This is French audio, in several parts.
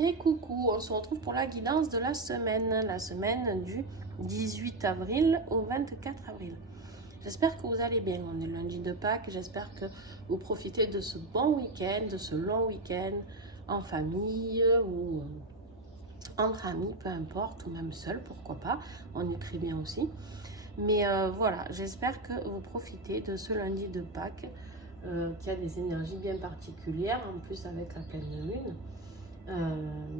Et coucou, on se retrouve pour la guidance de la semaine du 18 avril au 24 avril. J'espère que vous allez bien, on est lundi de Pâques, j'espère que vous profitez de ce bon week-end, de ce long week-end en famille ou entre amis, peu importe, ou même seul, pourquoi pas, on est très bien aussi. Mais voilà, j'espère que vous profitez de ce lundi de Pâques qui a des énergies bien particulières, en plus avec la pleine lune.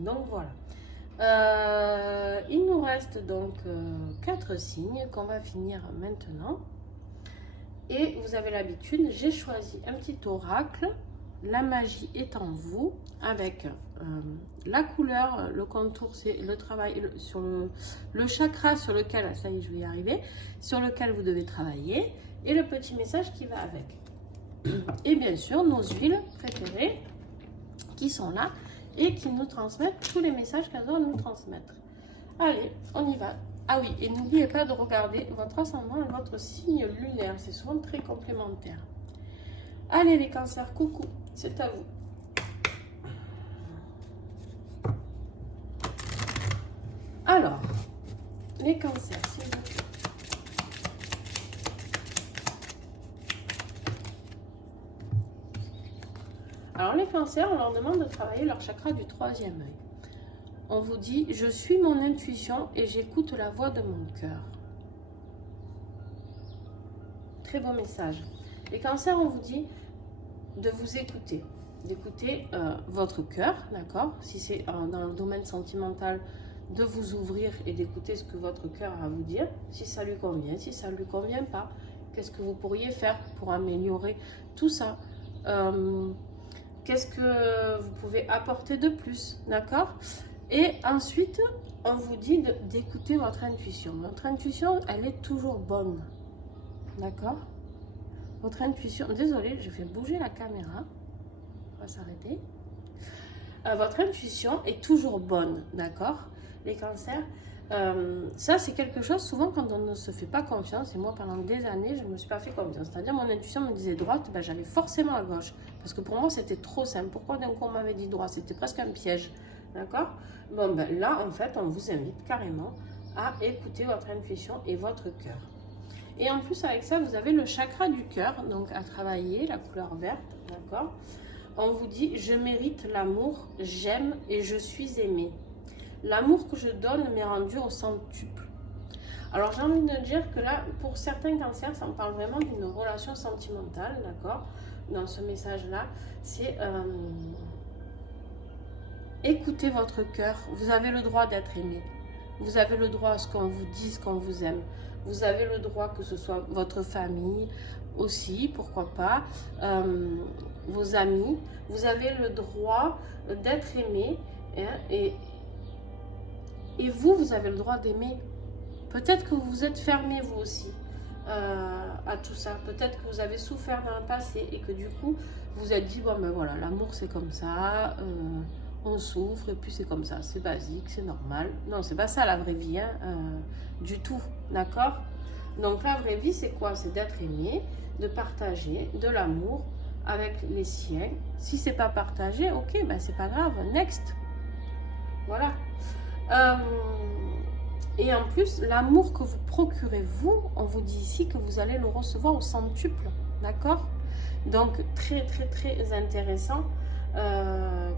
Donc voilà. Il nous reste donc 4 signes qu'on va finir maintenant. Et vous avez l'habitude, j'ai choisi un petit oracle. La magie est en vous, avec la couleur, le contour, c'est le travail sur le chakra sur lequel, ça y est, je vais y arriver, sur lequel vous devez travailler, et le petit message qui va avec. Et bien sûr, nos huiles préférées qui sont là et qui nous transmettent tous les messages qu'elles doivent nous transmettre. Allez, on y va. Ah oui, et n'oubliez pas de regarder votre ascendant et votre signe lunaire, c'est souvent très complémentaire. Allez les cancers, coucou, c'est à vous. Alors, les cancers, s'il vous plaît. Alors les cancers, on leur demande de travailler leur chakra du 3e œil. On vous dit, je suis mon intuition et j'écoute la voix de mon cœur. Très beau message. Les cancers, on vous dit de vous écouter, d'écouter votre cœur, d'accord? Si c'est dans le domaine sentimental, de vous ouvrir et d'écouter ce que votre cœur a à vous dire, si ça lui convient, si ça ne lui convient pas, qu'est-ce que vous pourriez faire pour améliorer tout ça? Qu'est-ce que vous pouvez apporter de plus, d'accord? Et ensuite, on vous dit d'écouter votre intuition. Votre intuition, elle est toujours bonne, d'accord? Votre intuition, désolée, je fais bouger la caméra, on va s'arrêter. Votre intuition est toujours bonne, d'accord? Les cancers, ça c'est quelque chose, souvent quand on ne se fait pas confiance, et moi pendant des années, je ne me suis pas fait confiance. C'est-à-dire mon intuition me disait droite, ben, j'allais forcément à gauche. Parce que pour moi c'était trop simple. Pourquoi d'un coup on m'avait dit droit? C'était presque un piège, d'accord? Bon ben là en fait on vous invite carrément à écouter votre intuition et votre cœur. Et en plus avec ça vous avez le chakra du cœur, donc à travailler, la couleur verte, d'accord? On vous dit je mérite l'amour, j'aime et je suis aimée. L'amour que je donne m'est rendu au centuple. Alors j'ai envie de dire que là, pour certains cancers, ça me parle vraiment d'une relation sentimentale, d'accord? Dans ce message-là, c'est écoutez votre cœur. Vous avez le droit d'être aimé. Vous avez le droit à ce qu'on vous dise qu'on vous aime. Vous avez le droit que ce soit votre famille aussi, pourquoi pas, vos amis. Vous avez le droit d'être aimé et vous avez le droit d'aimer. Peut-être que vous vous êtes fermé vous aussi à tout ça. Peut-être que vous avez souffert dans le passé et que du coup, vous vous êtes dit, bon ben voilà, l'amour c'est comme ça, on souffre et puis c'est comme ça, c'est basique, c'est normal. Non, c'est pas ça la vraie vie, hein, du tout, d'accord? Donc la vraie vie c'est quoi? C'est d'être aimé, de partager de l'amour avec les siens. Si c'est pas partagé, ok, ben c'est pas grave, next. Voilà. Et en plus, l'amour que vous procurez vous, on vous dit ici que vous allez le recevoir au centuple, d'accord? Donc très très très intéressant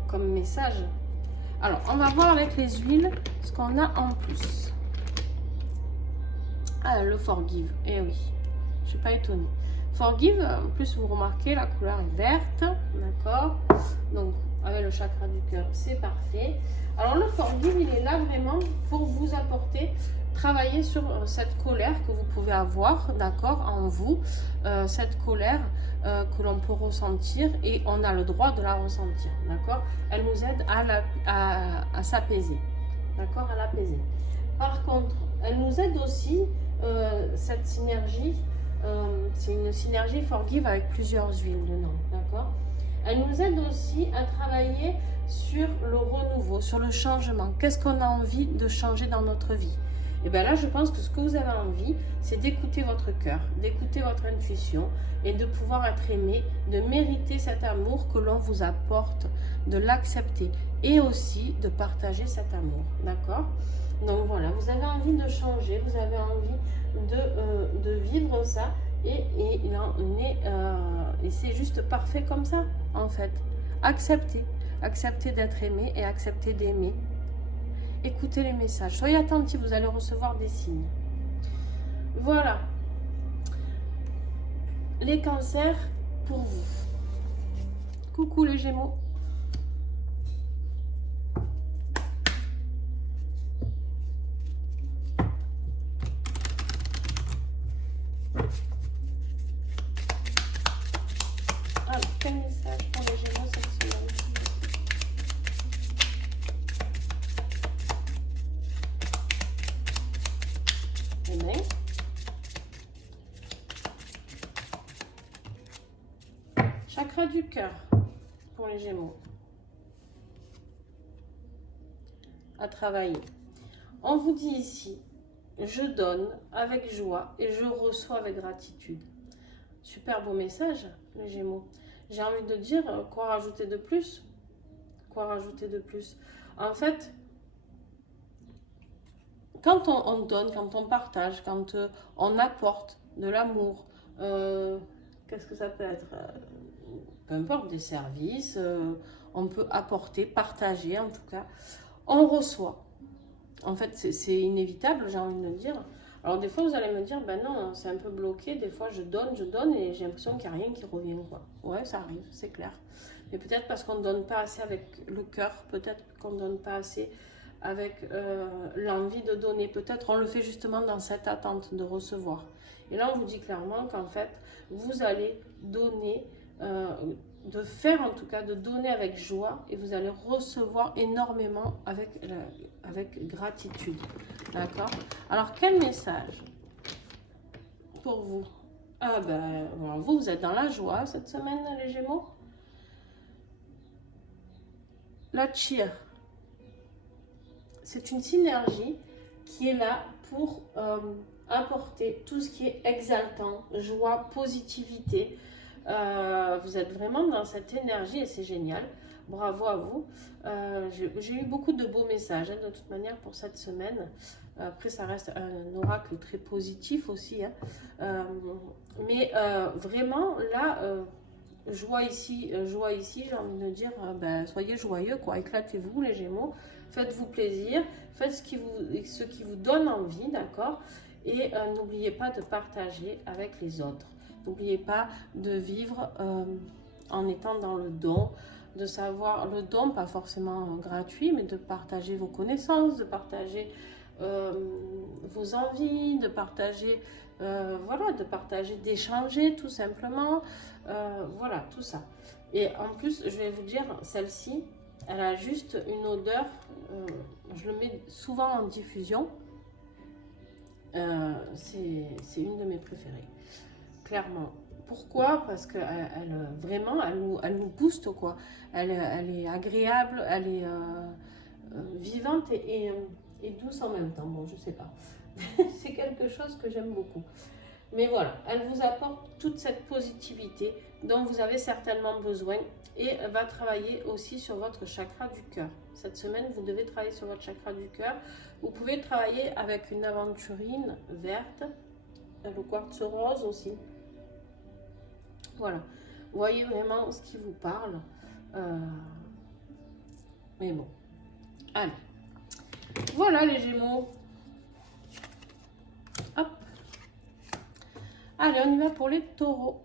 comme message. Alors on va voir avec les huiles ce qu'on a en plus. Ah, le forgive, eh oui, je suis pas étonnée. Forgive, en plus vous remarquez la couleur est verte, d'accord? Donc avec le chakra du cœur, c'est parfait. Alors le forgive, il est là vraiment pour vous apporter, travailler sur cette colère que vous pouvez avoir, d'accord, en vous, cette colère que l'on peut ressentir et on a le droit de la ressentir, d'accord? Elle nous aide à s'apaiser, d'accord, à l'apaiser. Par contre, elle nous aide aussi, cette synergie, c'est une synergie forgive avec plusieurs huiles dedans, d'accord? Elle nous aide aussi à travailler sur le renouveau, sur le changement. Qu'est-ce qu'on a envie de changer dans notre vie? Et bien là, je pense que ce que vous avez envie, c'est d'écouter votre cœur, d'écouter votre intuition et de pouvoir être aimé, de mériter cet amour que l'on vous apporte, de l'accepter. et aussi de partager cet amour, d'accord? Donc voilà, vous avez envie de changer, vous avez envie de vivre ça, et c'est juste parfait comme ça, en fait. Acceptez, acceptez d'être aimé et acceptez d'aimer. Écoutez les messages, soyez attentifs, vous allez recevoir des signes. Voilà, les cancers pour vous. Coucou les Gémeaux. Alors, quel message pour les Gémeaux cette semaine? Amen. Chakra du cœur pour les Gémeaux. À travailler. On vous dit ici, je donne avec joie et je reçois avec gratitude. Super beau message, les Gémeaux. J'ai envie de dire, quoi rajouter de plus? Quoi rajouter de plus? En fait, quand on donne, quand on partage, quand on apporte de l'amour, qu'est-ce que ça peut être? Peu importe, des services, on peut apporter, partager en tout cas, on reçoit. En fait, c'est inévitable, j'ai envie de dire. Alors des fois, vous allez me dire, ben non, c'est un peu bloqué, des fois je donne et j'ai l'impression qu'il n'y a rien qui revient, quoi. Ouais, ça arrive, c'est clair. Mais peut-être parce qu'on ne donne pas assez avec le cœur, peut-être qu'on ne donne pas assez avec l'envie de donner. Peut-être on le fait justement dans cette attente de recevoir. Et là, on vous dit clairement qu'en fait, vous allez donner, de faire en tout cas, de donner avec joie, et vous allez recevoir énormément avec gratitude. D'accord? Alors, quel message pour vous? Ah ben, vous êtes dans la joie cette semaine, les Gémeaux. La cheer. C'est une synergie qui est là pour apporter tout ce qui est exaltant, joie, positivité. Vous êtes vraiment dans cette énergie et c'est génial. Bravo à vous. J'ai eu beaucoup de beaux messages, hein, de toute manière, pour cette semaine. Après, ça reste un oracle très positif aussi. Hein. Mais vraiment, là, joie ici, j'ai envie de dire, ben, soyez joyeux, quoi. Éclatez-vous, les Gémeaux. Faites-vous plaisir. Faites ce qui vous donne envie, d'accord? Et n'oubliez pas de partager avec les autres. N'oubliez pas de vivre en étant dans le don, de savoir le don, pas forcément gratuit, mais de partager vos connaissances, de partager vos envies, de partager, voilà, de partager, d'échanger tout simplement, voilà, tout ça. Et en plus, je vais vous dire, celle-ci, elle a juste une odeur, je le mets souvent en diffusion, c'est une de mes préférées. Clairement. Pourquoi? Parce que vraiment, elle nous booste, quoi. Elle est agréable, elle est vivante et douce en même temps. Bon, je sais pas. C'est quelque chose que j'aime beaucoup. Mais voilà, elle vous apporte toute cette positivité dont vous avez certainement besoin et elle va travailler aussi sur votre chakra du cœur. Cette semaine, vous devez travailler sur votre chakra du cœur. Vous pouvez travailler avec une aventurine verte, le quartz rose aussi. Voilà, voyez vraiment ce qui vous parle. Mais bon, allez. Voilà les Gémeaux. Hop. Allez, on y va pour les taureaux.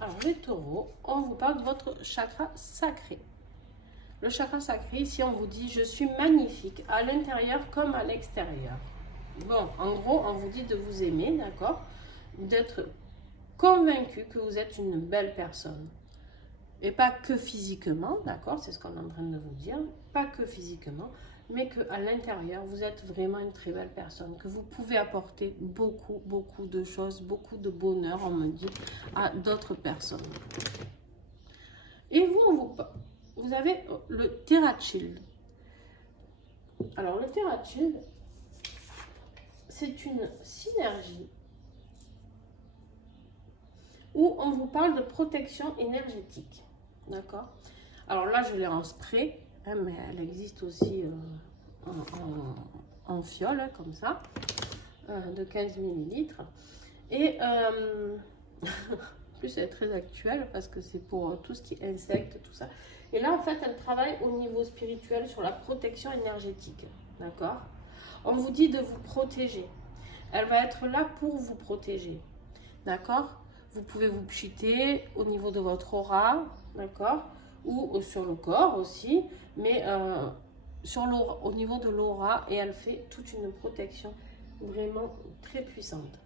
Alors, les taureaux, on vous parle de votre chakra sacré. Le chakra sacré, ici, on vous dit « Je suis magnifique à l'intérieur comme à l'extérieur ». Bon, en gros, on vous dit de vous aimer, d'accord? D'être convaincu que vous êtes une belle personne. Et pas que physiquement, d'accord? C'est ce qu'on est en train de vous dire. Pas que physiquement, mais qu'à l'intérieur, vous êtes vraiment une très belle personne, que vous pouvez apporter beaucoup, beaucoup de choses, beaucoup de bonheur, on me dit, à d'autres personnes. Et vous avez le Terra-Child. Alors, le Terra-Child, c'est une synergie où on vous parle de protection énergétique. D'accord? Alors là, je l'ai en spray, hein, mais elle existe aussi en fiole, hein, comme ça, de 15 ml. Et en plus, elle est très actuelle parce que c'est pour tout ce qui est insectes, tout ça. Et là, en fait, elle travaille au niveau spirituel sur la protection énergétique. D'accord? On vous dit de vous protéger. Elle va être là pour vous protéger. D'accord? Vous pouvez vous pchiter au niveau de votre aura, d'accord? Ou sur le corps aussi, mais au niveau de l'aura, et elle fait toute une protection vraiment très puissante.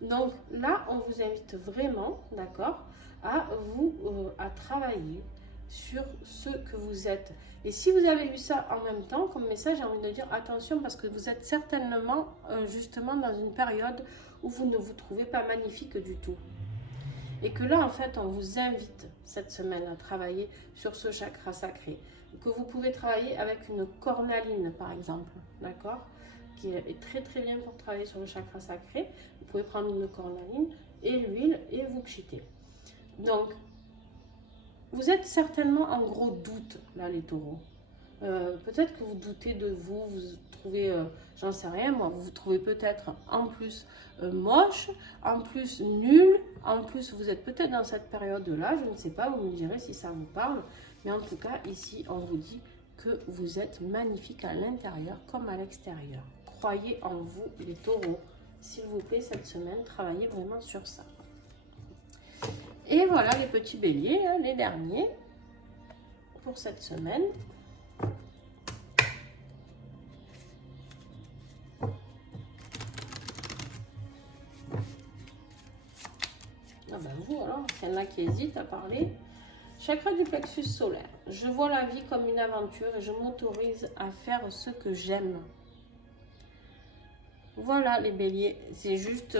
Donc là, on vous invite vraiment, d'accord, à travailler sur ce que vous êtes. Et si vous avez eu ça en même temps, comme message, j'ai envie de dire attention parce que vous êtes certainement justement dans une période où vous ne vous trouvez pas magnifique du tout. Et que là, en fait, on vous invite cette semaine à travailler sur ce chakra sacré. Que vous pouvez travailler avec une cornaline, par exemple, d'accord? Qui est très très bien pour travailler sur le chakra sacré. Vous pouvez prendre une cornaline et l'huile et vous pchiter. Donc, vous êtes certainement en gros doute, là, les taureaux. Peut-être que vous doutez de vous, vous trouvez, j'en sais rien moi, vous vous trouvez peut-être en plus moche, en plus nul, en plus vous êtes peut-être dans cette période-là, je ne sais pas, vous me direz si ça vous parle, mais en tout cas ici on vous dit que vous êtes magnifique à l'intérieur comme à l'extérieur. Croyez en vous les taureaux, s'il vous plaît cette semaine, travaillez vraiment sur ça. Et voilà les petits béliers, hein, les derniers pour cette semaine. Ah ben vous alors, il y en a qui hésitent à parler. Chakra du plexus solaire. Je vois la vie comme une aventure et je m'autorise à faire ce que j'aime. Voilà les béliers, c'est juste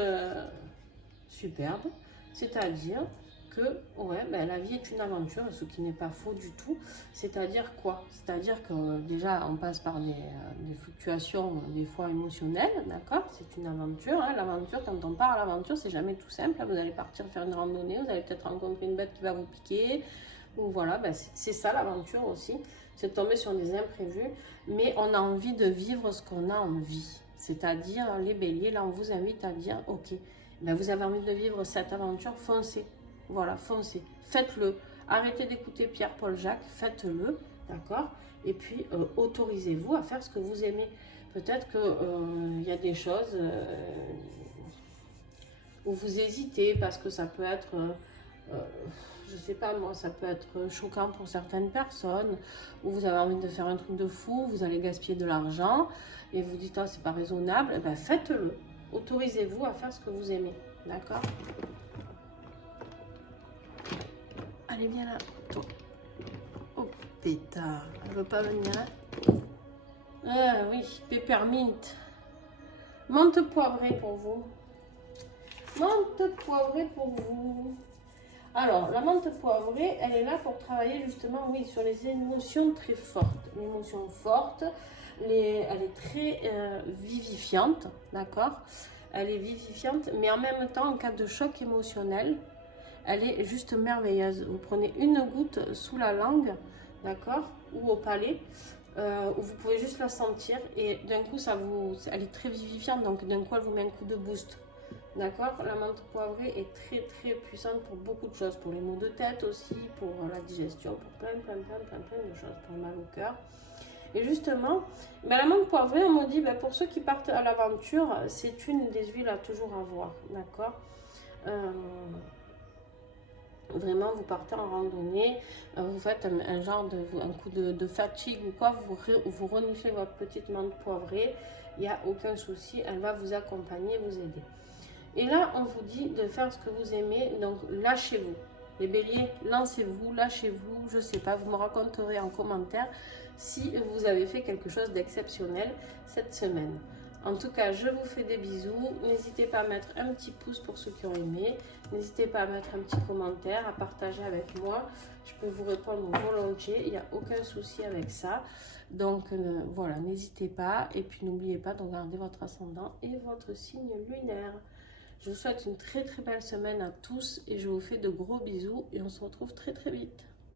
superbe. C'est-à-dire que ouais, ben, la vie est une aventure, ce qui n'est pas faux du tout. C'est-à-dire quoi? C'est-à-dire que déjà on passe par des fluctuations des fois émotionnelles, d'accord? C'est une aventure, hein. L'aventure, quand on part à l'aventure, c'est jamais tout simple. Vous allez partir faire une randonnée, vous allez peut-être rencontrer une bête qui va vous piquer, ou voilà, ben, c'est ça l'aventure aussi. C'est tomber sur des imprévus, mais on a envie de vivre ce qu'on a envie. C'est-à-dire, les béliers, là on vous invite à dire, ok, ben, vous avez envie de vivre cette aventure, foncez. Voilà, foncez, faites-le. Arrêtez d'écouter Pierre-Paul Jacques, faites-le, d'accord? Et puis, autorisez-vous à faire ce que vous aimez. Peut-être qu'il y a des choses où vous hésitez parce que ça peut être, je sais pas moi, ça peut être choquant pour certaines personnes, où vous avez envie de faire un truc de fou, vous allez gaspiller de l'argent et vous dites, ah, c'est pas raisonnable, et ben faites-le. Autorisez-vous à faire ce que vous aimez, d'accord? Allez, viens là. Oh, pétard. Elle veut pas venir, hein? Ah oui, peppermint. Menthe poivrée pour vous. Menthe poivrée pour vous. Alors, la menthe poivrée, elle est là pour travailler justement, oui, sur les émotions très fortes. L'émotion forte, elle est très vivifiante, d'accord? Elle est vivifiante, mais en même temps, en cas de choc émotionnel, elle est juste merveilleuse. Vous prenez une goutte sous la langue, d'accord, ou au palais, où vous pouvez juste la sentir et d'un coup, elle est très vivifiante, donc d'un coup, elle vous met un coup de boost. D'accord? La menthe poivrée est très très puissante pour beaucoup de choses, pour les maux de tête aussi, pour la digestion, pour plein de choses, pour le mal au cœur. Et justement, ben, la menthe poivrée, on me dit, ben, pour ceux qui partent à l'aventure, c'est une des huiles à toujours avoir, d'accord? Vraiment, vous partez en randonnée, vous faites un coup de fatigue ou quoi, vous reniflez votre petite menthe poivrée, il n'y a aucun souci, elle va vous accompagner, vous aider. Et là, on vous dit de faire ce que vous aimez, donc lâchez-vous. Les béliers, lancez-vous, lâchez-vous, je ne sais pas, vous me raconterez en commentaire si vous avez fait quelque chose d'exceptionnel cette semaine. En tout cas, je vous fais des bisous. N'hésitez pas à mettre un petit pouce pour ceux qui ont aimé. N'hésitez pas à mettre un petit commentaire, à partager avec moi. Je peux vous répondre volontiers. Il n'y a aucun souci avec ça. Donc voilà, n'hésitez pas. Et puis n'oubliez pas de regarder votre ascendant et votre signe lunaire. Je vous souhaite une très très belle semaine à tous et je vous fais de gros bisous et on se retrouve très très vite.